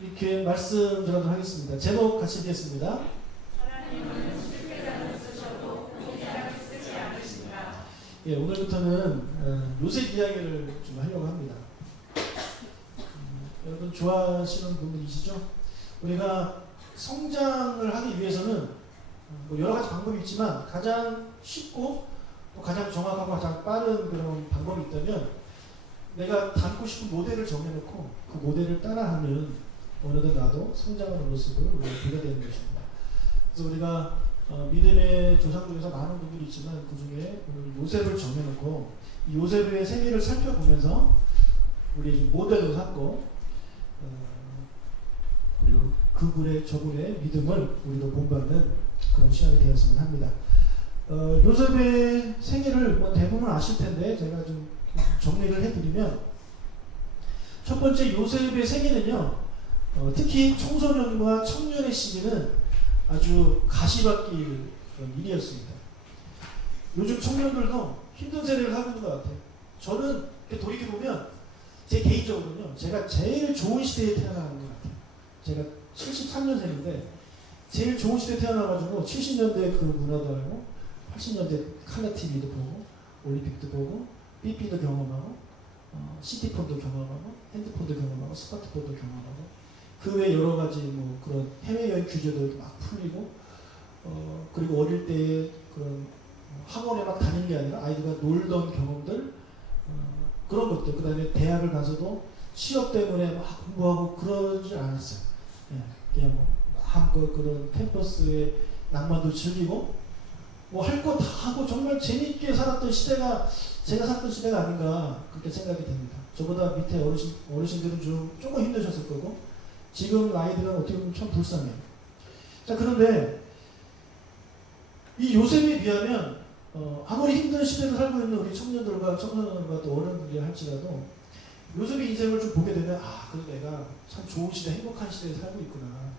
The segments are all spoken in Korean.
이렇게 말씀드리도록 하겠습니다. 제목 같이 읽겠습니다. 하나님은 실패자를 쓰셔도 포기자를 쓰지 않으신다. 예, 오늘부터는 요셉 이야기를 좀 하려고 합니다. 여러분 좋아하시는 분들이시죠? 우리가 성장을 하기 위해서는 뭐 여러 가지 방법이 있지만 가장 쉽고 또 가장 정확하고 가장 빠른 그런 방법이 있다면 내가 닮고 싶은 모델을 정해놓고 그 모델을 따라하면 어느덧 나도 성장하는 모습을 우리가 보게 되는 것입니다. 그래서 우리가 믿음의 조상 중에서 많은 분들이 있지만 그 중에 오늘 요셉을 정해놓고 이 요셉의 생애를 살펴보면서 우리 모델로 삼고 그리고 그분의 저분의 믿음을 우리도 본받는 그런 시간이 되었으면 합니다. 요셉의 생애를 뭐 대부분 아실 텐데 제가 좀 정리를 해드리면 첫 번째 요셉의 생애는요 특히 청소년과 청년의 시기는 아주 가시밭길 그런 일이었습니다. 요즘 청년들도 힘든 세대를 살고 있는 것 같아요. 저는 돌이켜보면 제 개인적으로는요 제가 제일 좋은 시대에 태어난 것 같아요. 제가 73년생인데 제일 좋은 시대에 태어나가지고 70년대 그 문화도 알고 80년대 칼라 TV도 보고 올림픽도 보고 삐삐도 경험하고 시티폰도 경험하고 핸드폰도 경험하고 스마트폰도 경험하고 그 외 여러 가지 뭐 그런 해외여행 규제도 이렇게 막 풀리고 그리고 어릴 때 그런 학원에 막 다니는 게 아니라 아이들과 놀던 경험들 그런 것들 그 다음에 대학을 가서도 취업 때문에 막 공부하고 그러지 않았어요. 예, 그냥 뭐 마음껏 그런 캠퍼스의 낭만도 즐기고 뭐 할 거 다 하고 정말 재밌게 살았던 시대가 제가 살던 시대가 아닌가 그렇게 생각이 됩니다. 저보다 밑에 어르신들은 조금 힘드셨을 거고 지금 아이들은 어떻게 보면 참 불쌍해요. 자 그런데 이 요셉에 비하면 아무리 힘든 시대를 살고 있는 우리 청년들과 또 어른들이 할지라도 요셉의 인생을 좀 보게 되면 그래도 내가 참 좋은 시대 행복한 시대에 살고 있구나.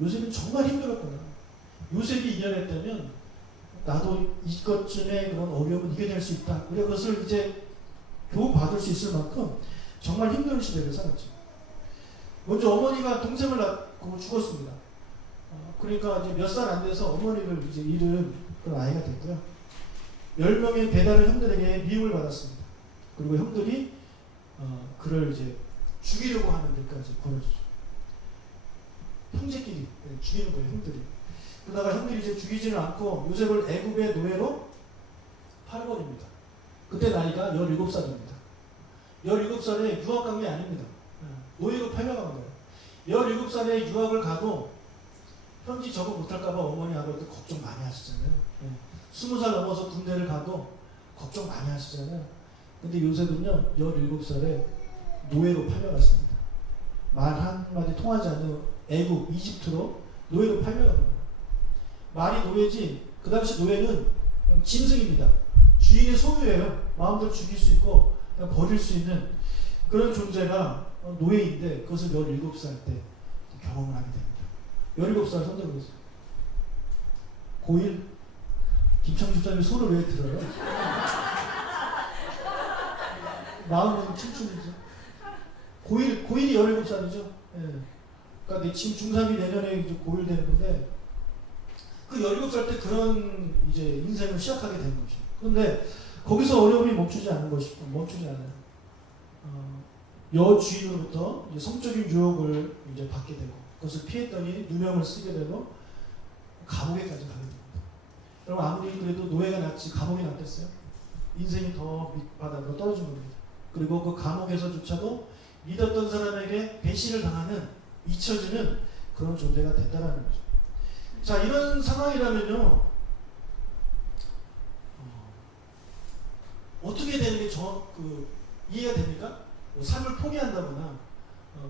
요셉은 정말 힘들었구나. 요셉이 이겨냈다면 나도 이것쯤의 그런 어려움을 이겨낼 수 있다. 우리가 그것을 이제 교훈 받을 수 있을 만큼 정말 힘든 시대를 살았죠. 먼저 어머니가 동생을 낳고 죽었습니다. 그러니까 이제 몇 살 안 돼서 어머니를 이제 잃은 그런 아이가 됐고요. 10명의 배다른 형들에게 미움을 받았습니다. 그리고 형들이 그를 이제 죽이려고 하는 데까지 벌어지죠. 형제끼리 죽이는 거예요, 형들이. 그러다가 형들이 이제 죽이지는 않고 요셉을 애굽의 노예로 팔아버립니다. 그때 나이가 17살입니다. 17살에 유학 간 게 아닙니다. 노예로 팔려간 거예요. 17살에 유학을 가도 현지 적응 못할까봐 어머니 아버지도 걱정 많이 하시잖아요. 20살 넘어서 군대를 가도 걱정 많이 하시잖아요. 근데 요셉은요 17살에 노예로 팔려갔습니다. 말 한마디 통하지 않는 애굽 이집트로 노예로 팔려갑니다. 말이 노예지 그 당시 노예는 짐승입니다. 주인의 소유예요. 마음대로 죽일 수 있고 그냥 버릴 수 있는 그런 존재가 노예인데 그것을 17살 때 경험을 하게 됩니다. 17살 손들어 보세요. 고1 김창 집사님이 손을 왜 들어요? 마음은 춤춤이죠. 고1이 17살이죠. 예. 그러니까 지금 중3이 내년에 이제 고1 되는 건데 그 17살 때 그런 이제 인생을 시작하게 된 거죠. 그런데 거기서 어려움이 멈추지 않아요. 여주인으로부터 이제 성적인 유혹을 이제 받게 되고 그것을 피했더니 누명을 쓰게 되고 감옥에까지 가게 됩니다. 여러분 아무리 그래도 노예가 낫지 감옥이 낫겠어요? 인생이 더 밑바닥으로 떨어진 겁니다. 그리고 그 감옥에서조차도 믿었던 사람에게 배신을 당하는 잊혀지는 그런 존재가 됐다라는 거죠. 자 이런 상황이라면요 어떻게 되는 게 이해가 됩니까? 뭐 삶을 포기한다거나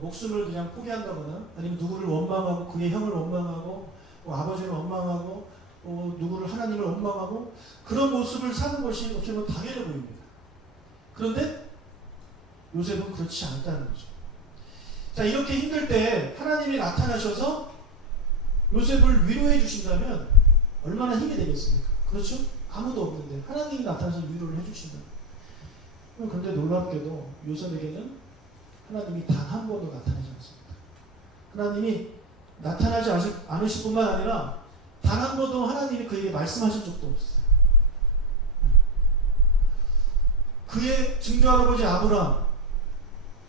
목숨을 그냥 포기한다거나 아니면 누구를 원망하고 그의 형을 원망하고 아버지를 원망하고 누구를 하나님을 원망하고 그런 모습을 사는 것이 어떻게 보면 당연해 보입니다. 그런데 요셉은 그렇지 않다는 거죠. 자 이렇게 힘들 때 하나님이 나타나셔서 요셉을 위로해 주신다면 얼마나 힘이 되겠습니까? 그렇죠? 아무도 없는데 하나님이 나타나서 위로를 해주신다. 그런데 놀랍게도 요셉에게는 하나님이 단 한 번도 나타나지 않습니다. 하나님이 나타나지 않으실 뿐만 아니라 단 한 번도 하나님이 그에게 말씀하신 적도 없어요. 그의 증조할아버지 아브라함,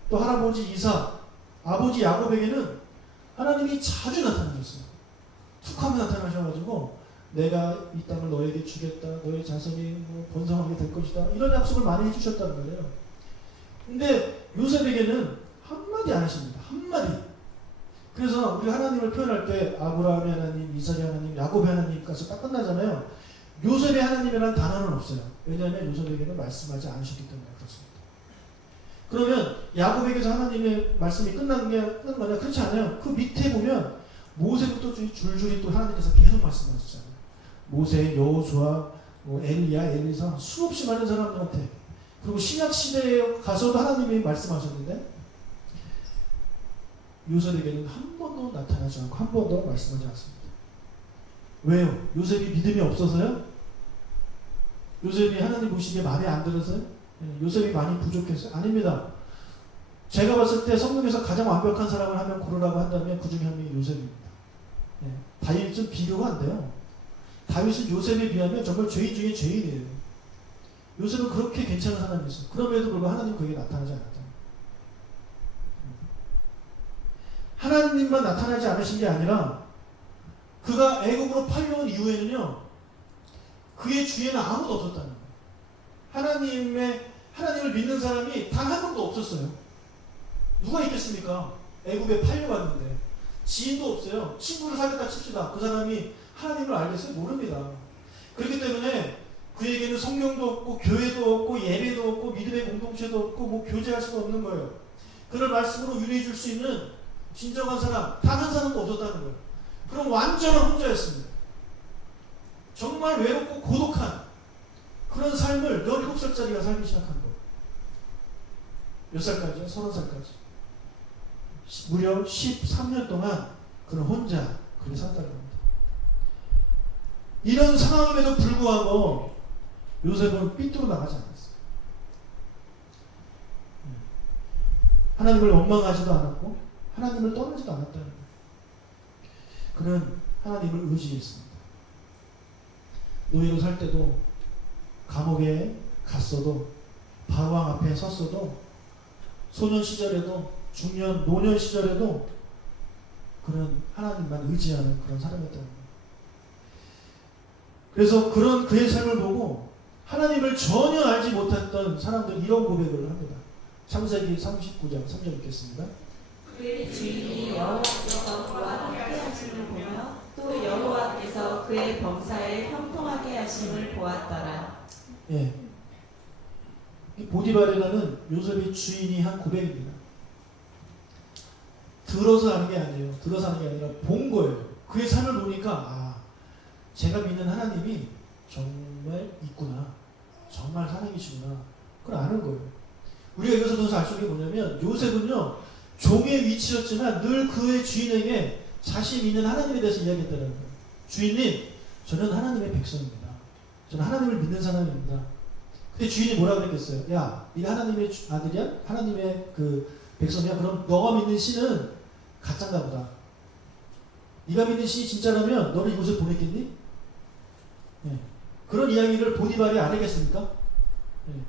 또 할아버지 이삭, 아버지 야곱에게는 하나님이 자주 나타나셨어요. 툭 하면 나타나셔가지고 내가 이 땅을 너에게 주겠다, 너의 자손이 뭐 번성하게 될 것이다, 이런 약속을 많이 해주셨다는 거예요. 근데 요셉에게는 한마디 안 하십니다. 한마디. 그래서 우리 하나님을 표현할 때 아브라함의 하나님, 이삭의 하나님, 야곱의 하나님까지 딱 끝나잖아요. 요셉의 하나님이라는 단어는 없어요. 왜냐하면 요셉에게는 말씀하지 않으셨기 때문에 그렇습니다. 그러면 야곱에게서 하나님의 말씀이 끝난 거냐? 그렇지 않아요. 그 밑에 보면 모세부터 줄줄이 또 하나님께서 계속 말씀하시잖아요. 모세, 여호수아, 엘리야, 엘리사, 수없이 많은 사람들한테, 그리고 신약 시대에 가서도 하나님이 말씀하셨는데 요셉에게는 한 번도 나타나지 않고 한 번도 말씀하지 않습니다. 왜요? 요셉이 믿음이 없어서요? 요셉이 하나님 보시기에 마음에 안 들어서요? 요셉이 많이 부족했어요? 아닙니다. 제가 봤을 때 성경에서 가장 완벽한 사람을 하면 고르라고 한다면 그 중에 한 명이 요셉입니다. 다윗은 비교가 안 돼요. 다윗은 요셉에 비하면 정말 죄인 중에 죄인이에요. 요셉은 그렇게 괜찮은 사람이었어요. 그럼에도 불구하고 하나님 그에게 나타나지 않았다. 하나님만 나타나지 않으신 게 아니라 그가 애국으로 팔려온 이후에는요, 그의 주위에는 아무도 없었다는 거예요. 하나님을 믿는 사람이 단 한 명도 없었어요. 누가 있겠습니까? 애국에 팔려왔는데 지인도 없어요. 친구를 사귀었다 칩시다. 그 사람이 하나님을 알겠어요? 모릅니다. 그렇기 때문에 그에게는 성경도 없고 교회도 없고 예배도 없고 믿음의 공동체도 없고 뭐 교제할 수가 없는 거예요. 그를 말씀으로 유리해 줄 수 있는 진정한 사람 단 한 사람도 없었다는 거예요. 그럼 완전한 혼자였습니다. 정말 외롭고 고독한 그런 삶을 17살짜리가 살기 시작한 거예요. 몇 살까지요? 30살까지. 무려 13년 동안 그는 혼자 그렇게 산다는 겁니다. 이런 상황임에도 불구하고 요셉은 삐뚤어 나가지 않았어요. 하나님을 원망하지도 않았고 하나님을 떠나지도 않았다는 거예요. 그는 하나님을 의지했습니다. 노예로 살 때도, 감옥에 갔어도, 바로왕 앞에 섰어도, 소년 시절에도, 중년, 노년 시절에도 그는 하나님만 의지하는 그런 사람이었다는 거예요. 그래서 그런 그의 삶을 보고 하나님을 전혀 알지 못했던 사람들은 이런 고백을 합니다. 창세기 39장 3절 읽겠습니다. 그의 주인이 여호와께서 그와 함께 하심을 보며 또 여호와께서 그의 범사에 형통하게 하심을 보았더라. 예. 이 보디발이라는 요셉의 주인이 한 고백입니다. 들어서 하는 게 아니에요. 들어서 하는 게 아니라 본 거예요. 그의 삶을 보니까 제가 믿는 하나님이 정말 있구나. 정말 하나님이시구나. 그걸 아는 거예요. 우리가 여기서 통해서 알 수 있는 게 뭐냐면 요셉은요. 종의 위치였지만 늘 그의 주인에게 자신 있는 하나님에 대해서 이야기했다는 거예요. 주인님, 저는 하나님의 백성입니다. 저는 하나님을 믿는 사람입니다. 그때 주인이 뭐라고 그랬겠어요? 야, 네가 하나님의 아들이야? 하나님의 그 백성이야? 그럼 너가 믿는 신은 가짜인가 보다. 네가 믿는 신이 진짜라면 너를 이곳에 보냈겠니? 네. 그런 이야기를 보디발이 안 하겠습니까? 네.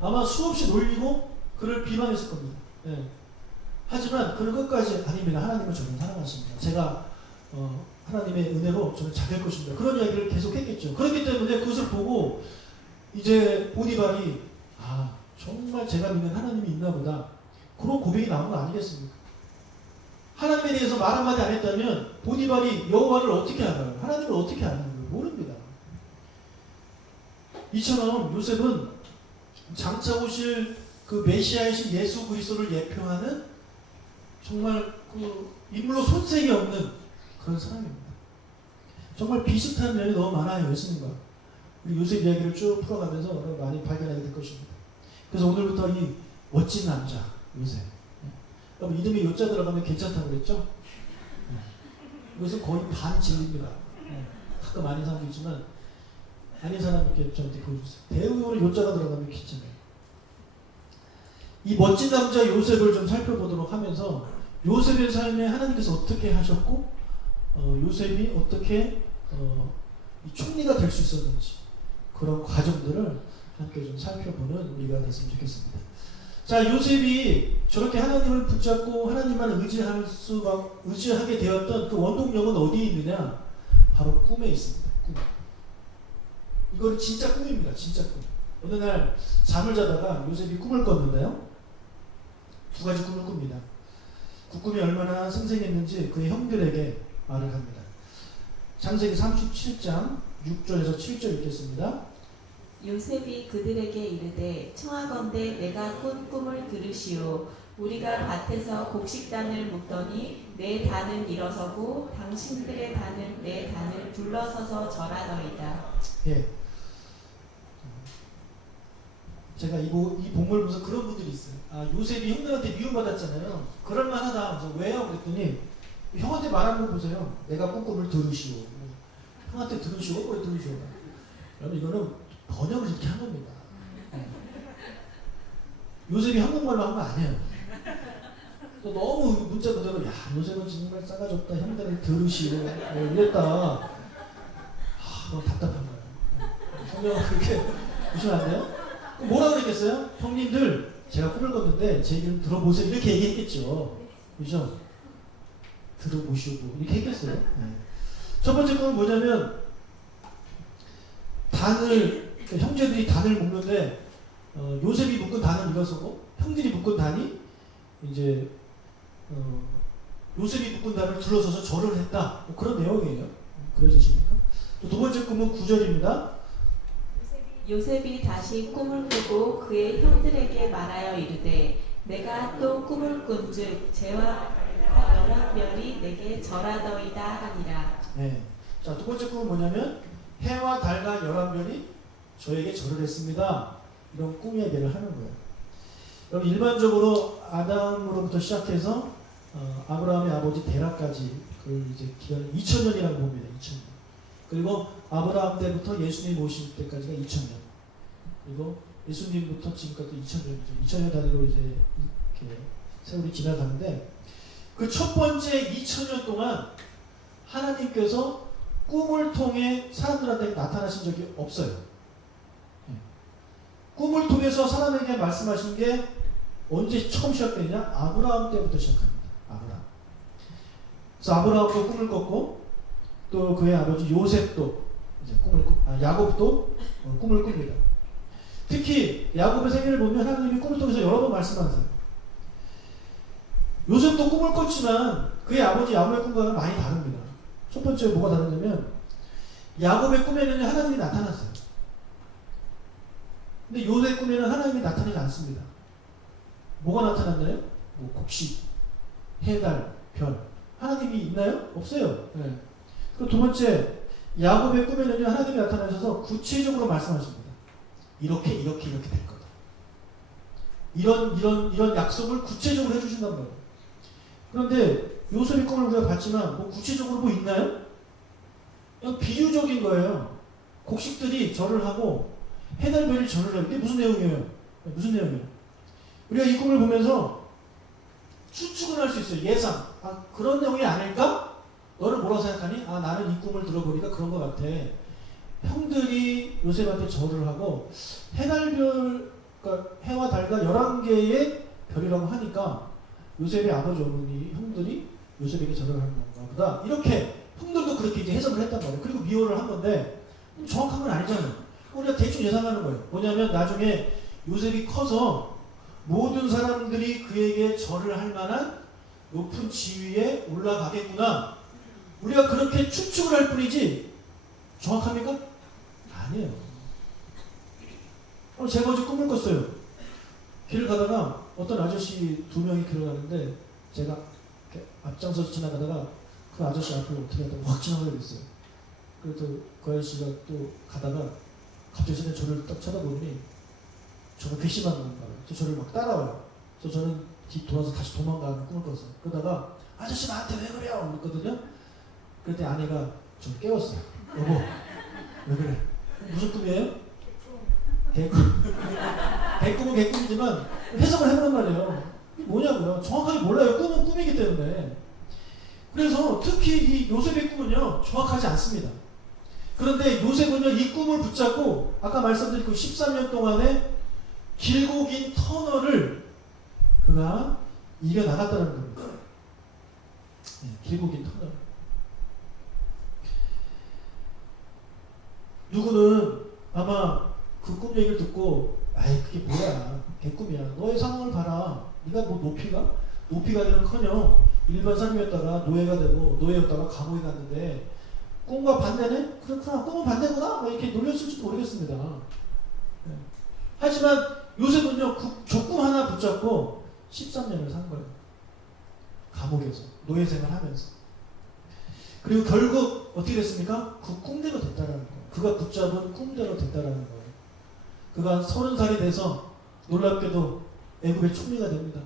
아마 수없이 놀리고 그를 비방했을 겁니다. 네. 하지만 그는 끝까지 아닙니다. 하나님은 저를 사랑하십니다. 제가 하나님의 은혜로 저를 잘 될 것입니다. 그런 이야기를 계속 했겠죠. 그렇기 때문에 그것을 보고 이제 보디발이 정말 제가 믿는 하나님이 있나 보다. 그런 고백이 나온 거 아니겠습니까? 하나님에 대해서 말 한마디 안 했다면 보디발이 여호와를 어떻게 알아요? 하나님을 어떻게 아는 거예요? 모릅니다. 이처럼 요셉은 장차 오실 그 메시아이신 예수 그리스도를 예표하는 정말 그 인물로 손색이 없는 그런 사람입니다. 정말 비슷한 면이 너무 많아요. 예수님과. 우리 요셉 이야기를 쭉 풀어가면서 많이 발견하게 될 것입니다. 그래서 오늘부터 이 멋진 남자 요셉. 여러분 이름에 요자 들어가면 괜찮다고 그랬죠? 이것은 거의 반 진리입니다. 가끔 아닌 사람도 있지만 아닌 사람들께 저한테 보여주세요. 대우로 요자가 들어가면 괜찮아요. 이 멋진 남자 요셉을 좀 살펴보도록 하면서 요셉의 삶에 하나님께서 어떻게 하셨고 요셉이 어떻게 이 총리가 될 수 있었는지 그런 과정들을 함께 좀 살펴보는 우리가 됐으면 좋겠습니다. 자, 요셉이 저렇게 하나님을 붙잡고 하나님만 의지하게 되었던 그 원동력은 어디에 있느냐? 바로 꿈에 있습니다. 꿈. 이건 진짜 꿈입니다. 진짜 꿈. 어느 날 잠을 자다가 요셉이 꿈을 꿨는데요. 두 가지 꿈을 꿉니다. 그 꿈이 얼마나 생생했는지 그의 형들에게 말을 합니다. 창세기 37장 6절에서 7절 읽겠습니다. 요셉이 그들에게 이르되 청하건대 내가 꾼 꿈을 들으시오. 우리가 밭에서 곡식단을 묶더니 내 단은 일어서고 당신들의 단은 내 단을 둘러서서 절하더이다. 예. 제가 이 본문을 보면서 그런 분들이 있어요. 아, 요셉이 형들한테 미움받았잖아요. 그럴만하다. 그래서 왜요? 그랬더니 형한테 말하는 거 보세요. 내가 꾼 꿈을 들으시오. 형한테 들으시오? 왜 들으시오? 여러분 이거는 번역을 이렇게 한 겁니다. 요셉이 한국말로 한 거 아니에요. 또 너무 문자 그대로 야 요셉은 정말 싸가지 없다. 형들한테 들으시오. 이랬다. 너무 답답한 거예요. 성경은 그렇게 보시면 안 돼요? 뭐라 그랬겠어요? 형님들 제가 꿈을 꿨는데 제 얘기를 들어보세요. 이렇게 얘기했겠죠. 그죠? 들어보시고 이렇게 했겠어요. 네. 첫 번째 꿈은 뭐냐면 형제들이 단을 묶는데 요셉이 묶은 단은 일어서고 형들이 묶은 단이 이제 요셉이 묶은 단을 둘러서서 절을 했다. 뭐 그런 내용이에요. 그러시십니까? 또 두 번째 꿈은 9절입니다. 요셉이 다시 꿈을 꾸고 그의 형들에게 말하여 이르되 내가 또 꿈을 꾼즉 재와 열한 별이 내게 절하더이다 하니라. 네. 자, 두 번째 꿈은 뭐냐면 해와 달과 열한 별이 저에게 절을 했습니다. 이런 꿈 얘기를 하는 거예요. 여러분 일반적으로 아담으로부터 시작해서 아브라함의 아버지 데라까지 그 이제 기간을 2000년이라고 봅니다. 2000년. 그리고 아브라함 때부터 예수님 오실 때까지가 2000년. 그리고 예수님부터 지금까지 2000년이죠. 2000년 단위로 이제 이렇게 세월이 지나가는데 그 첫 번째 2000년 동안 하나님께서 꿈을 통해 사람들한테 나타나신 적이 없어요. 꿈을 통해서 사람에게 말씀하신 게 언제 처음 시작되느냐? 아브라함 때부터 시작합니다. 아브라함. 그래서 아브라함도 꿈을 꿨고 또 그의 아버지 요셉도 이제 야곱도 꿈을 꿉니다. 특히 야곱의 생애를 보면 하나님이 꿈을 통해서 여러 번 말씀하세요. 요셉도 꿈을 꿨지만 그의 아버지 야곱의 꿈과는 많이 다릅니다. 첫 번째 뭐가 다르냐면 야곱의 꿈에는 하나님이 나타났어요. 근데 요셉의 꿈에는 하나님이 나타나지 않습니다. 뭐가 나타났나요? 뭐 곡식, 해달, 별. 하나님이 있나요? 없어요. 네. 그리고 두 번째, 야곱의 꿈에는 하나님이 나타나셔서 구체적으로 말씀하십니다. 이렇게 될 거다. 이런 약속을 구체적으로 해주신단 말이에요. 그런데 요셉의 꿈을 우리가 봤지만 뭐 구체적으로 뭐 있나요? 그냥 비유적인 거예요. 곡식들이 절을 하고 해달별이 절을 해요. 이게 무슨 내용이에요? 무슨 내용이에요? 우리가 이 꿈을 보면서 추측을 할 수 있어요. 예상. 그런 내용이 아닐까? 너는 뭐라고 생각하니? 나는 이 꿈을 들어보니까 그런 것 같아. 형들이 요셉한테 절을 하고 해달별, 그러니까 해와 달과 11개의 별이라고 하니까 요셉의 아버지 어머니 형들이 요셉에게 절을 하는 건가 보다. 이렇게 형들도 그렇게 이제 해석을 했단 말이에요. 그리고 미호를 한 건데 정확한 건 아니잖아요. 우리가 대충 예상하는 거예요. 뭐냐면 나중에 요셉이 커서 모든 사람들이 그에게 절을 할 만한 높은 지위에 올라가겠구나. 우리가 그렇게 추측을 할 뿐이지 정확합니까? 아니에요. 제가 어제 꿈을 꿨어요. 길을 가다가 어떤 아저씨 2명이 길을 가는데 제가 앞장서서 지나가다가 그 아저씨 앞을 어떻게 하다가 확 지나가게 됐어요. 그래서 그 아저씨가 또 가다가 갑자기 저를 딱 쳐다보더니 저는 괘씸한 건가 봐요. 저를 막 따라와요. 그래서 저는 뒤 돌아서 다시 도망가는 꿈을 꿨어요. 그러다가 아저씨 나한테 왜 그래요? 그랬거든요. 그때 아내가 저를 깨웠어요. 여보 왜 그래? 무슨 꿈이에요? 개꿈. 개꿈은 개꿈이지만 해석을 해보란 말이에요. 이게 뭐냐고요. 정확하게 몰라요. 꿈은 꿈이기 때문에. 그래서 특히 이 요셉의 꿈은요, 정확하지 않습니다. 그런데 요셉은요, 이 꿈을 붙잡고 아까 말씀드린 그 13년 동안의 길고 긴 터널을 그가 이겨나갔다는 겁니다. 네, 길고 긴 터널. 누구는 아마 그 꿈 얘기를 듣고 아이 그게 뭐야 개꿈이야 너의 상황을 봐라 네가 뭐 높이가 되는커녕 일반 사람이었다가 노예가 되고 노예였다가 감옥에 갔는데 꿈과 반대네? 그렇구나 꿈은 반대구나? 막 이렇게 놀렸을지도 모르겠습니다. 네. 하지만 요셉은요 저 꿈 하나 붙잡고 13년을 산 거예요. 감옥에서 노예 생활하면서. 그리고 결국 어떻게 됐습니까? 그 꿈대로 됐다라는 거예요. 그가 붙잡은 꿈대로 됐다라는 거예요. 그가 30살이 돼서 놀랍게도 애굽의 총리가 됩니다.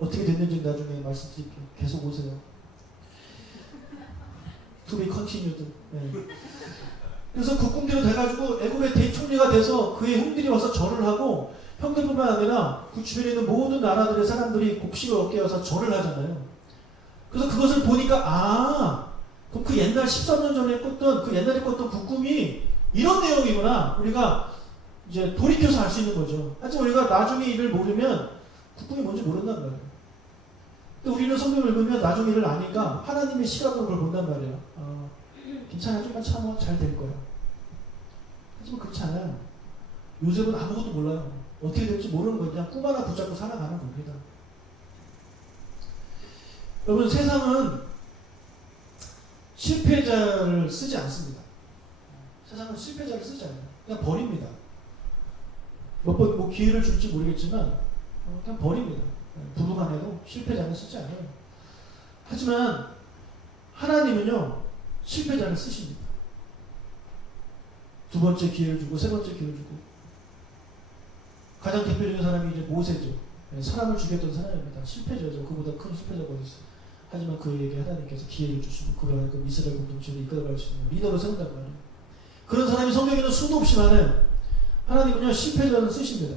어떻게 됐는지 나중에 말씀드릴게요. 계속 오세요. To be continued. 네. 그래서 그 꿈대로 돼가지고 애굽의 대총리가 돼서 그의 형들이 와서 절을 하고 형들뿐만 아니라 그 주변에 있는 모든 나라들의 사람들이 곡식을 얻게 와서 절을 하잖아요. 그래서 그것을 보니까 그럼 그 옛날 13년 전에 꿨던 그 옛날에 꿨던 그 꿈이 이런 내용이구나. 우리가 이제 돌이켜서 알 수 있는 거죠. 하지만 우리가 나중에 일을 모르면 그 꿈이 뭔지 모른단 말이에요. 근데 우리는 성경을 읽으면 나중에 일을 아니까 하나님의 시각으로 그걸 본단 말이에요. 괜찮아, 좀만 참아, 잘 될 거야. 하지만 그렇지 않아요. 요셉은 아무것도 몰라요. 어떻게 될지 모르는 거예요. 그냥 꿈 하나 붙잡고 살아가는 겁니다. 여러분, 세상은 실패자를 쓰지 않습니다. 세상은 실패자를 쓰지 않아요. 그냥 버립니다. 몇 번 뭐 기회를 줄지 모르겠지만 그냥 버립니다. 부부간에도 실패자는 쓰지 않아요. 하지만 하나님은요 실패자를 쓰십니다. 두 번째 기회를 주고 세 번째 기회를 주고 가장 대표적인 사람이 이제 모세죠. 사람을 죽였던 사람입니다. 실패자죠. 그보다 큰 실패자가 어디 있어요. 하지만 그에게 하나님께서 기회를 주시고 그를 하여금 이스라엘 공동체를 이끌어갈 수 있는 리더로 세운단 말이에요. 그런 사람이 성경에는 수도 없이 많아요. 하나님은요 실패자를 쓰십니다.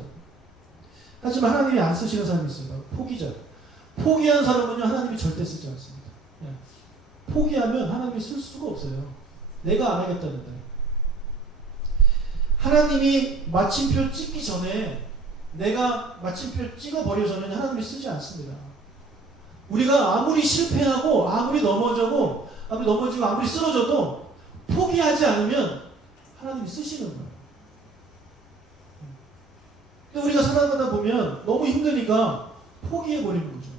하지만 하나님이 안 쓰시는 사람이 있어요. 포기자. 포기한 사람은요 하나님이 절대 쓰지 않습니다. 포기하면 하나님이 쓸 수가 없어요. 내가 안 하겠다는데. 하나님이 마침표 찍기 전에 내가 마침표 찍어버려서는 하나님이 쓰지 않습니다. 우리가 아무리 실패하고 아무리 넘어지고 아무리 쓰러져도 포기하지 않으면 하나님이 쓰시는 거예요. 근데 우리가 살아가다 보면 너무 힘드니까 포기해버리는 거죠.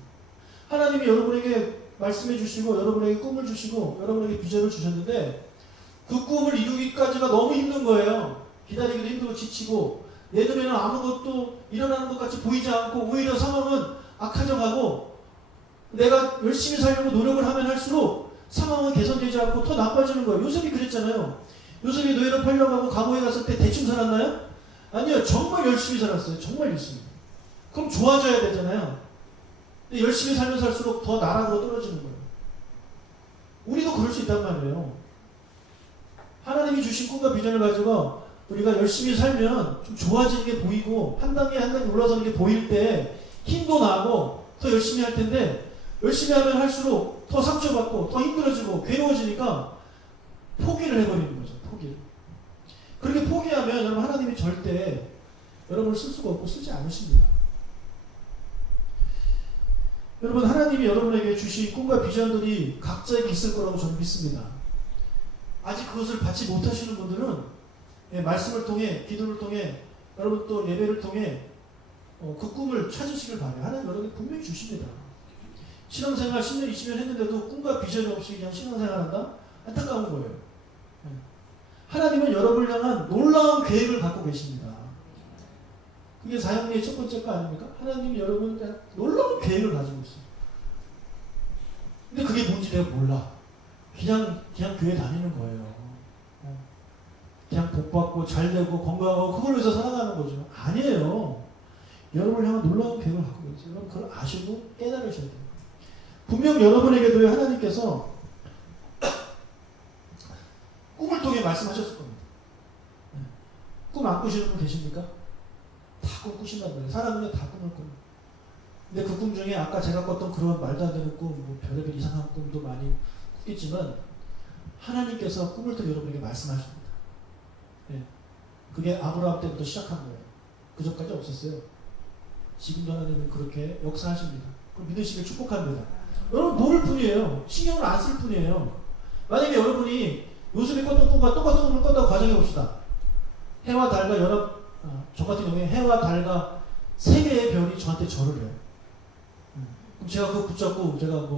하나님이 여러분에게 말씀해 주시고 여러분에게 꿈을 주시고 여러분에게 비전을 주셨는데 그 꿈을 이루기까지가 너무 힘든 거예요. 기다리기도 힘들고 지치고 내 눈에는 아무것도 일어나는 것 같이 보이지 않고 오히려 상황은 악화져 가고 내가 열심히 살려고 노력을 하면 할수록 상황은 개선되지 않고 더 나빠지는 거예요. 요셉이 그랬잖아요. 요셉이 노예로 팔려가고 감옥에 갔을 때 대충 살았나요? 아니요. 정말 열심히 살았어요. 정말 열심히. 그럼 좋아져야 되잖아요. 근데 열심히 살면 살수록 더 나락으로 떨어지는 거예요. 우리도 그럴 수 있단 말이에요. 하나님이 주신 꿈과 비전을 가지고 우리가 열심히 살면 좀 좋아지는 게 보이고 한 단계 한 단계 올라서는 게 보일 때 힘도 나고 더 열심히 할 텐데 열심히 하면 할수록 더 상처받고 더 힘들어지고 괴로워지니까 포기를 해버리는 거죠. 포기를. 그렇게 포기하면 여러분 하나님이 절대 여러분을 쓸 수가 없고 쓰지 않으십니다. 여러분 하나님이 여러분에게 주신 꿈과 비전들이 각자에게 있을 거라고 저는 믿습니다. 아직 그것을 받지 못하시는 분들은 말씀을 통해 기도를 통해 여러분 또 예배를 통해 그 꿈을 찾으시길 바라요. 하나님 여러분에게 분명히 주십니다. 신앙생활 10년 20년 했는데도 꿈과 비전이 없이 그냥 신앙생활한다? 안타까운 거예요. 하나님은 여러분을 향한 놀라운 계획을 갖고 계십니다. 그게 사형리의 첫 번째 거 아닙니까? 하나님이 여러분에 대한 놀라운 계획을 가지고 있어요. 근데 그게 뭔지 내가 몰라. 그냥 교회 다니는 거예요. 그냥 복받고 잘되고 건강하고 그걸 위해서 살아가는 거죠. 아니에요. 여러분을 향한 놀라운 계획을 갖고 계세요. 여러분 그걸 아시고 깨달으셔야 돼요. 분명 여러분에게도 하나님께서 꿈을 통해 말씀하셨을 겁니다. 꿈 안 꾸시는 분 계십니까? 다 꿈 꾸신단 말이에요. 사람은요 다 꿈을 꿔요. 근데 그 꿈 중에 아까 제가 꿨던 그런 말도 안 되는 꿈, 뭐 별의별 이상한 꿈도 많이 꿨겠지만 하나님께서 꿈을 통해 여러분에게 말씀하십니다. 예. 그게 아브라함 때부터 시작한 거예요. 그 전까지 없었어요. 지금도 하나님은 그렇게 역사하십니다. 그럼 믿으시길 축복합니다. 여러분 모를 뿐이에요. 신경을 안 쓸 뿐이에요. 만약에 여러분이 요셉이 꿨던 꿈과 똑같은 꿈을 꿨다고 가정해 봅시다. 해와 달과 저 같은 경우에 해와 달과 세 개의 별이 저한테 절을 해요. 그럼 제가 그거 붙잡고 제가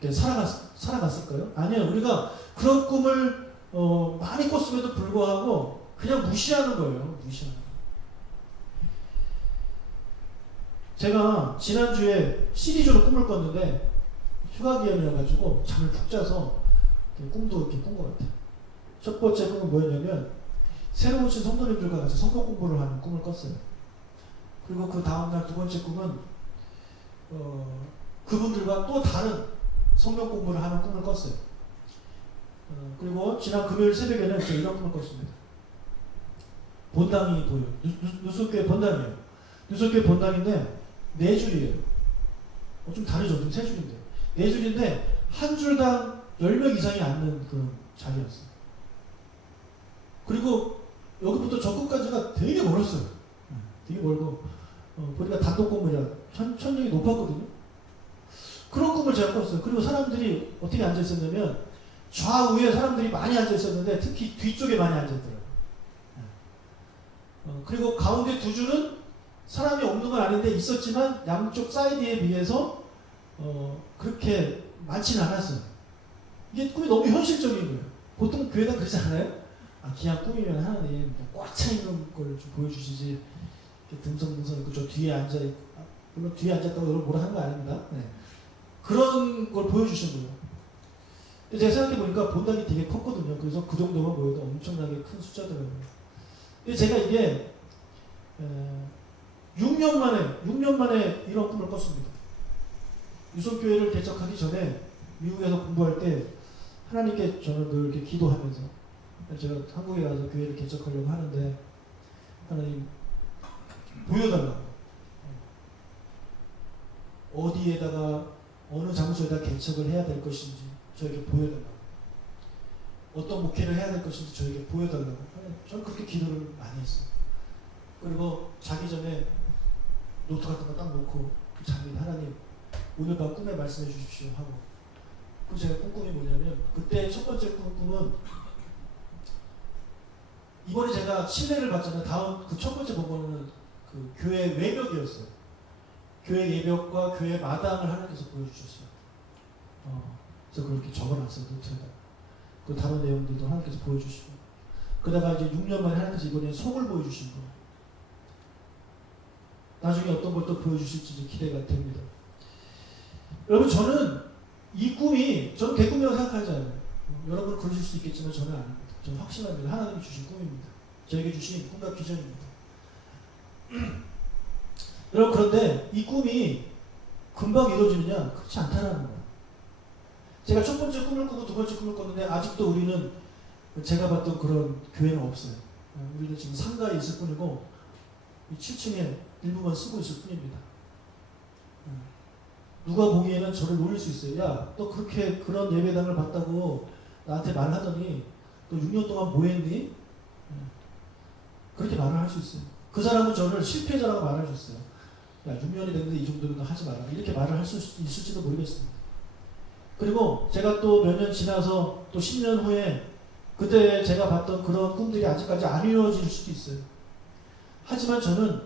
이렇게 살아갔을까요? 아니요. 우리가 그런 꿈을 많이 꿨음에도 불구하고 그냥 무시하는 거예요. 무시하는 거예요. 제가 지난주에 시리즈로 꿈을 꿨는데 휴가 기간이어가지고 잠을 푹 자서 꿈도 이렇게 꾼 것 같아요. 첫 번째 꿈은 뭐였냐면 새로 오신 성도님들과 같이 성경 공부를 하는 꿈을 꿨어요. 그리고 그 다음날 두 번째 꿈은 그분들과 또 다른 성경 공부를 하는 꿈을 꿨어요. 그리고 지난 금요일 새벽에는 제가 이런 꿈을 꿨습니다. 본당이 보여요. 누수교회 본당이에요. 누수교회 본당인데 네 줄이에요. 좀 다르죠? 좀 세 줄인데. 네 줄인데 한 줄당 10명 이상이 앉는 그런 자리였어요. 그리고 여기부터 저 끝까지가 되게 멀었어요. 되게 멀고 보니까 단독 건물이라 천정이 높았거든요. 그런 꿈을 제가 꿨어요. 그리고 사람들이 어떻게 앉아있었냐면 좌우에 사람들이 많이 앉아있었는데 특히 뒤쪽에 많이 앉아있더라고요. 그리고 가운데 두 줄은 사람이 없는 건 아닌데 있었지만 양쪽 사이드에 비해서 그렇게 많지는 않았어요. 이게 꿈이 너무 현실적인 거예요. 보통 교회가 그러지 않아요? 그냥 꿈이면 하나님 꽉 차 있는 걸 좀 보여주시지 듬성듬성 있고 저 뒤에 앉아있고 물론 뒤에 앉았다고 여러분 뭐라 하는 거 아닙니다. 네. 그런 걸 보여주신 거예요. 제가 생각해보니까 본당이 되게 컸거든요. 그래서 그 정도만 보여도 엄청나게 큰 숫자더라고요. 근데 제가 이게 6년 만에 이런 꿈을 꿨습니다. 유성교회를 개척하기 전에 미국에서 공부할 때 하나님께 저는 늘 이렇게 기도하면서 제가 한국에 가서 교회를 개척하려고 하는데 하나님 보여달라고 어디에다가 어느 장소에다 개척을 해야 될 것인지 저에게 보여달라고 어떤 목회를 해야 될 것인지 저에게 보여달라고 저는 그렇게 기도를 많이 했어요. 그리고 자기 전에 노트 같은 거 딱 놓고 자기 하나님 오늘 밤 꿈에 말씀해 주십시오 하고 그 제가 꿈이 뭐냐면 그때 첫 번째 꿈은 이번에 제가 신뢰를 받잖아요. 다음 그 첫 번째 본 거는 그 교회 외벽이었어요. 교회 예벽과 교회 마당을 하나님께서 보여주셨어요. 그래서 그렇게 적어놨어요. 노트에다. 그 다른 내용들도 하나님께서 보여주시고 그러다가 이제 6년 만에 하나님께서 이번에 속을 보여주신 거예요. 나중에 어떤 걸 또 보여주실지 기대가 됩니다. 여러분 저는 이 꿈이 저는 개꿈이라고 생각하지 않아요. 여러분은 그러실 수 있겠지만 저는 아닙니다. 저는 확신합니다. 하나님이 주신 꿈입니다. 저에게 주신 꿈과 비전입니다. 여러분 그런데 이 꿈이 금방 이루어지느냐? 그렇지 않다는 거예요. 제가 첫 번째 꿈을 꾸고 두 번째 꿈을 꿨는데 아직도 우리는 제가 봤던 그런 교회는 없어요. 우리는 지금 상가에 있을 뿐이고 7층에 일부만 쓰고 있을 뿐입니다. 누가 보기에는 저를 놀릴 수 있어요. 야, 너 그렇게 그런 예배당을 봤다고 나한테 말하더니 너 6년 동안 뭐 했니? 그렇게 말을 할 수 있어요. 그 사람은 저를 실패자라고 말해줬어요. 야, 6년이 됐는데 이 정도는 하지 마라. 이렇게 말을 할 수 있을지도 모르겠습니다. 그리고 제가 또 몇 년 지나서 또 10년 후에 그때 제가 봤던 그런 꿈들이 아직까지 안 이루어질 수도 있어요. 하지만 저는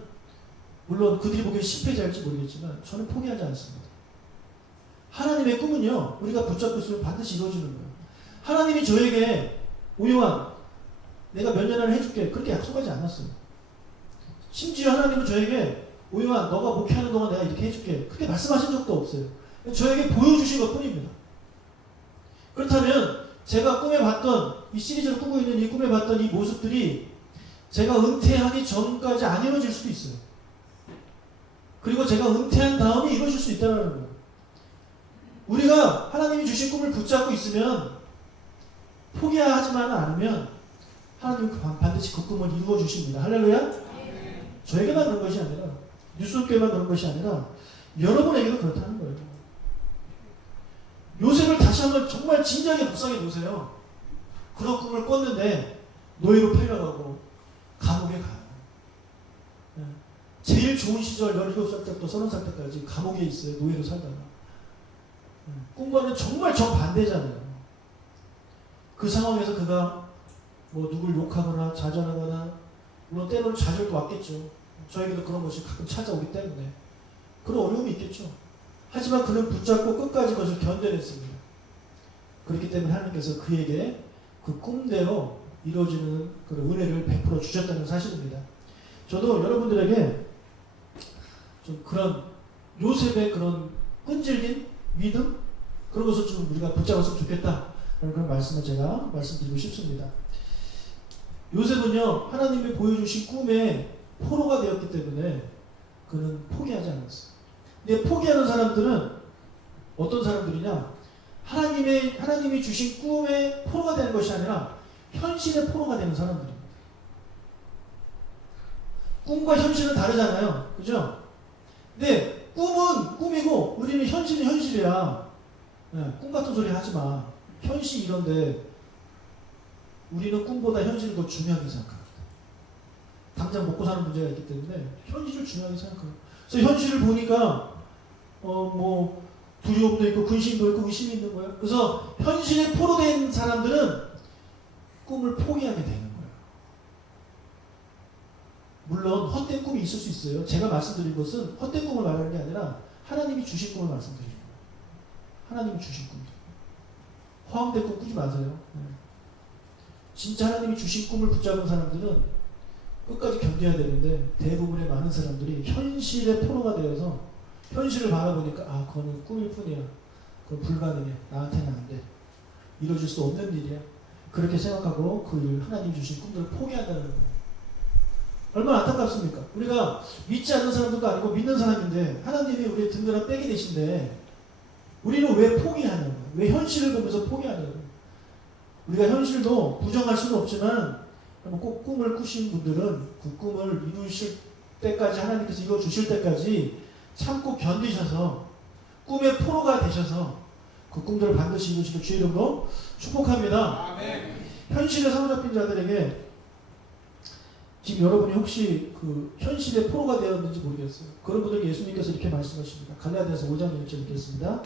물론 그들이 보기엔 실패자일지 모르겠지만 저는 포기하지 않습니다. 하나님의 꿈은요, 우리가 붙잡고 있으면 반드시 이루어지는 거예요. 하나님이 저에게 오요한 내가 몇 년 안에 해줄게 그렇게 약속하지 않았어요. 심지어 하나님은 저에게 오요한 너가 목회하는 동안 내가 이렇게 해줄게 그렇게 말씀하신 적도 없어요. 저에게 보여주신 것 뿐입니다. 그렇다면 제가 꿈에 봤던 이 시리즈를 꾸고 있는 이 꿈에 봤던 이 모습들이 제가 은퇴하기 전까지 안 이루어질 수도 있어요. 그리고 제가 은퇴한 다음에 이루어질 수 있다는 거예요. 우리가 하나님이 주신 꿈을 붙잡고 있으면 포기하지만 않으면 하나님은 반드시 그 꿈을 이루어 주십니다. 할렐루야? 저에게만 그런 것이 아니라 뉴스교회만 그런 것이 아니라 여러분에게도 그렇다는 거예요. 요셉을 다시 한번 정말 진지하게 묵상해 보세요. 그런 꿈을 꿨는데 노예로 팔려가고 감옥에 가요. 제일 좋은 시절 17살 때부터 30살 때까지 감옥에 있어요. 노예로 살다가. 꿈과는 정말 정반대잖아요. 그 상황에서 그가 뭐 누굴 욕하거나 자전하거나 물론 때로는 좌절도 왔겠죠. 저에게도 그런 것이 가끔 찾아오기 때문에 그런 어려움이 있겠죠. 하지만 그는 붙잡고 끝까지 그것을 견뎌냈습니다. 그렇기 때문에 하나님께서 그에게 그 꿈대로 이루어지는 그런 은혜를 베풀어 주셨다는 사실입니다. 저도 여러분들에게 좀 그런 요셉의 그런 끈질긴 믿음 그런 것을 좀 우리가 붙잡았으면 좋겠다라는 그런 말씀을 제가 말씀드리고 싶습니다. 요셉은요 하나님이 보여주신 꿈에 포로가 되었기 때문에 그는 포기하지 않았어요. 근데 포기하는 사람들은 어떤 사람들이냐? 하나님이 주신 꿈에 포로가 되는 것이 아니라 현실의 포로가 되는 사람들입니다. 꿈과 현실은 다르잖아요. 그죠? 근데 꿈은 꿈이고 우리는 현실은 현실이야. 꿈 같은 소리 하지 마. 현실 이런데 우리는 꿈보다 현실을 더 중요하게 생각합니다. 당장 먹고 사는 문제가 있기 때문에 현실을 중요하게 생각합니다. 그래서 현실을 보니까 뭐 두려움도 있고 근심도 있고 의심이 있는 거예요. 그래서 현실에 포로된 사람들은 꿈을 포기하게 되는 거예요. 물론 헛된 꿈이 있을 수 있어요. 제가 말씀드린 것은 헛된 꿈을 말하는 게 아니라 하나님이 주신 꿈을 말씀드리는 거예요. 하나님이 주신 꿈. 허황된 꿈 꾸지 마세요. 진짜 하나님이 주신 꿈을 붙잡은 사람들은 끝까지 견뎌야 되는데 대부분의 많은 사람들이 현실의 포로가 되어서 현실을 바라보니까 그거는 꿈일 뿐이야. 그건 불가능해. 나한테는 안 돼. 이루어질 수 없는 일이야. 그렇게 생각하고 그 일, 하나님 주신 꿈들을 포기한다는 거예요. 얼마나 안타깝습니까? 우리가 믿지 않는 사람들도 아니고 믿는 사람인데 하나님이 우리의 든든한 백이 되신데 우리는 왜 포기하냐고. 왜 현실을 보면서 포기하냐고. 우리가 현실도 부정할 수는 없지만 꼭 꿈을 꾸신 분들은 그 꿈을 이루실 때까지 하나님께서 이루어주실 때까지 참고 견디셔서 꿈의 포로가 되셔서 그 꿈들을 반드시 이루시길 주의 이름으로 축복합니다. 아멘. 현실에 사로잡힌 자들에게 지금 여러분이 혹시 그 현실의 포로가 되었는지 모르겠어요. 그런 분들 예수님께서 이렇게 말씀하십니다. 갈라디아서 5장 1절 읽겠습니다.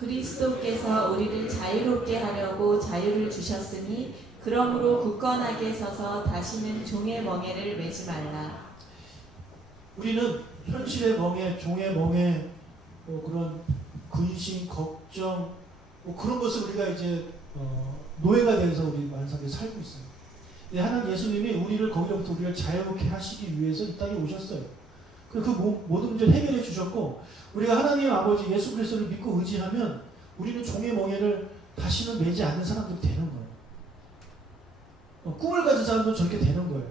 그리스도께서 우리를 자유롭게 하려고 자유를 주셨으니 그러므로 굳건하게 서서 다시는 종의 멍에를 매지 말라. 우리는 현실의 멍에, 종의 멍에, 그런 근심, 걱정, 그런 것을 우리가 이제 노예가 돼서 우리 만삭에 살고 있어요. 하나님 예수님이 우리를 거기로부터 우리를 자유롭게 하시기 위해서 이 땅에 오셨어요. 그 모든 문제를 해결해 주셨고 우리가 하나님 아버지 예수 그리스도를 믿고 의지하면 우리는 종의 멍에를 다시는 매지 않는 사람들이 되는 거예요. 꿈을 가진 사람들은 저렇게 되는 거예요.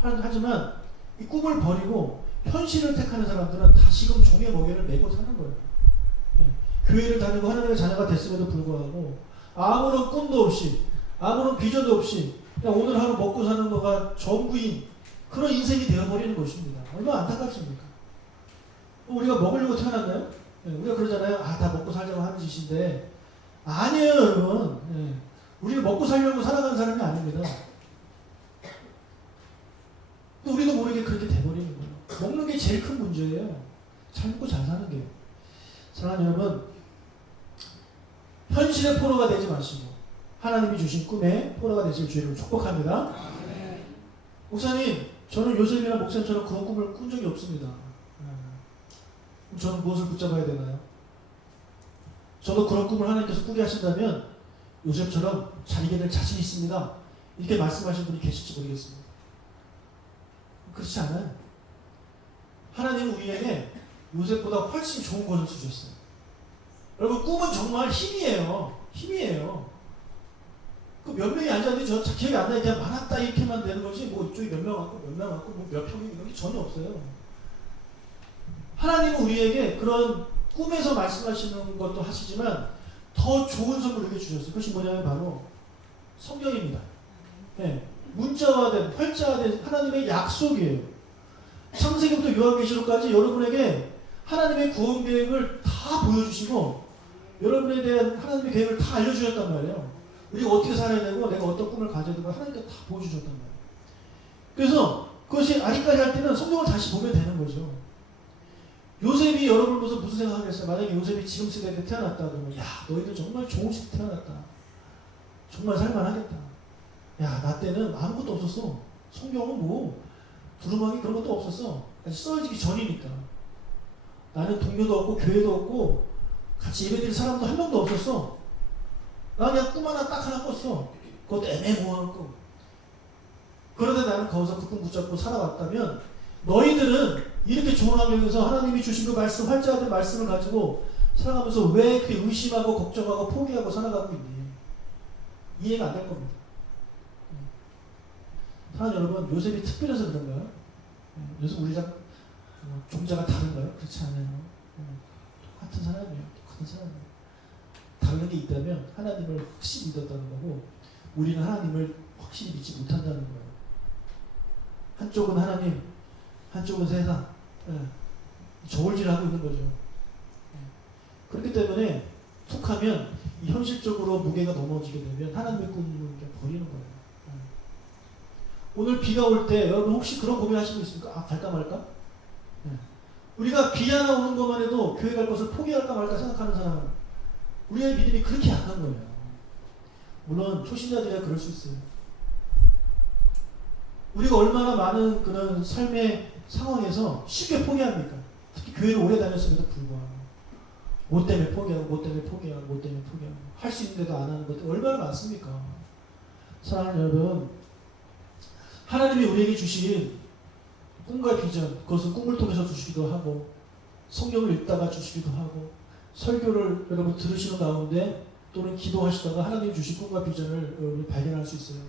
하지만 이 꿈을 버리고 현실을 택하는 사람들은 다시금 종의 멍에를 메고 사는 거예요. 교회를 다니고 하나님의 자녀가 됐음에도 불구하고 아무런 꿈도 없이 아무런 비전도 없이 그냥 오늘 하루 먹고 사는 거가 전부인 그런 인생이 되어버리는 것입니다. 얼마나 안타깝습니까? 우리가 먹으려고 태어났나요? 우리가 그러잖아요. 다 먹고 살자고 하는 짓인데 아니에요 여러분. 우리는 먹고 살려고 살아가는 사람이 아닙니다. 우리도 모르게 그렇게 돼버리는 거예요. 먹는 게 제일 큰 문제예요. 잘 먹고 잘 사는 게. 사랑하는 여러분, 현실의 포로가 되지 마시고 하나님이 주신 꿈에 포로가 되실 주를 축복합니다. 목사님, 저는 요셉이나 목사님처럼 그런 꿈을 꾼 적이 없습니다. 그럼 저는 무엇을 붙잡아야 되나요? 저도 그런 꿈을 하나님께서 꾸게 하신다면 요셉처럼 잘 이겨낼 자신이 있습니다. 이렇게 말씀하신 분이 계실지 모르겠습니다. 그렇지 않아요. 하나님은 우리에게 요셉보다 훨씬 좋은 것을 주셨어요. 여러분 꿈은 정말 힘이에요. 힘이에요. 그 몇 명이 앉았는데 저 기억이 안 나니까 많았다 이렇게만 되는 거지 뭐 이쪽이 몇 명 왔고 몇 명 왔고 뭐 몇 평이 이런 게 전혀 없어요. 하나님은 우리에게 그런 꿈에서 말씀하시는 것도 하시지만 더 좋은 선물을 우리에게 주셨어요. 그것이 뭐냐면 바로 성경입니다. 문자화된 활자화된 하나님의 약속이에요. 창세기부터 요한계시록까지 여러분에게 하나님의 구원 계획을 다 보여주시고 여러분에 대한 하나님의 계획을 다 알려주셨단 말이에요. 우리가 어떻게 살아야 되고 내가 어떤 꿈을 가져야 되고 하나님께 다 보여주셨단 말이에요. 그래서 그것이 아직까지 할 때는 성경을 다시 보면 되는 거죠. 요셉이 여러분을 보면서 무슨 생각하겠어요? 만약에 요셉이 지금 시대에 태어났다 그러면 야 너희들 정말 좋은 시대에 태어났다. 정말 살만하겠다. 야 나 때는 아무것도 없었어. 성경은 뭐 두루마기 그런 것도 없었어. 아직 써지기 전이니까. 나는 동료도 없고 교회도 없고 같이 예배드릴 사람도 한 명도 없었어. 나 그냥 꿈 하나 딱 하나 꿨어. 그것도 애매모호한 꿈. 그런데 나는 거기서 그 꿈 붙잡고 살아왔다면 너희들은 이렇게 좋은 환경에서 하나님이 주신 그 말씀, 활자된 말씀을 가지고 살아가면서 왜 이렇게 의심하고 걱정하고 포기하고 살아가고 있니? 이해가 안 될 겁니다. 사랑하는 여러분, 요셉이 특별해서 그런가요? 요셉 우리랑 종자가 다른가요? 그렇지 않아요. 똑같은 사람이에요. 똑같은 사람이에요. 다른 게 있다면 하나님을 확실히 믿었다는 거고 우리는 하나님을 확실히 믿지 못한다는 거예요. 한쪽은 하나님, 한쪽은 세상. 저울질하고 있는 거죠. 그렇기 때문에 툭하면 이 현실적으로 무게가 넘어지게 되면 하나님의 꿈을 버리는 거예요. 오늘 비가 올 때 여러분 혹시 그런 고민하시고 있습니까? 아 갈까 말까? 우리가 비 하나 오는 것만 해도 교회 갈 것을 포기할까 말까 생각하는 사람은 우리의 믿음이 그렇게 약한 거예요. 물론 초신자들이야 그럴 수 있어요. 우리가 얼마나 많은 그런 삶의 상황에서 쉽게 포기합니까? 특히 교회를 오래 다녔음에도 불구하고 뭐 때문에 포기하고 뭐 때문에 포기하고 뭐 때문에 포기하고 할 수 있는데도 안 하는 것들 얼마나 많습니까? 사랑하는 여러분, 하나님이 우리에게 주신 꿈과 비전, 그것은 꿈을 통해서 주시기도 하고 성경을 읽다가 주시기도 하고 설교를 여러분 들으시는 가운데 또는 기도하시다가 하나님이 주신 꿈과 비전을 여러분이 발견할 수 있어요.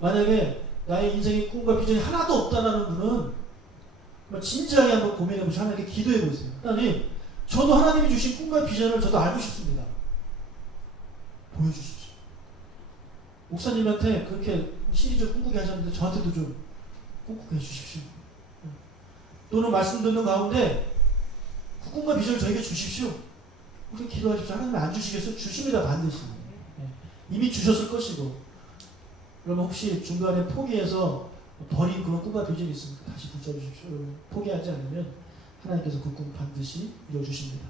만약에 나의 인생의 꿈과 비전이 하나도 없다라는 분은 진지하게 한번 고민해보시고 하나님께 기도해보세요. 하나님, 저도 하나님이 주신 꿈과 비전을 저도 알고 싶습니다. 보여주십시오. 목사님한테 그렇게 시리즈 꿈꾸게 하셨는데 저한테도 좀 꿈꾸게 해주십시오. 또는 말씀 듣는 가운데 그 꿈과 비전을 저에게 주십시오. 우리 기도하십시오. 하나님 안 주시겠어요? 주십니다. 반드시. 이미 주셨을 것이고. 그러면 혹시 중간에 포기해서 버린 그런 꿈과 비전이 있으니까 다시 붙잡으십시오. 포기하지 않으면 하나님께서 그 꿈 반드시 이뤄주십니다.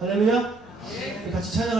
할렐루야! 같이 찬양.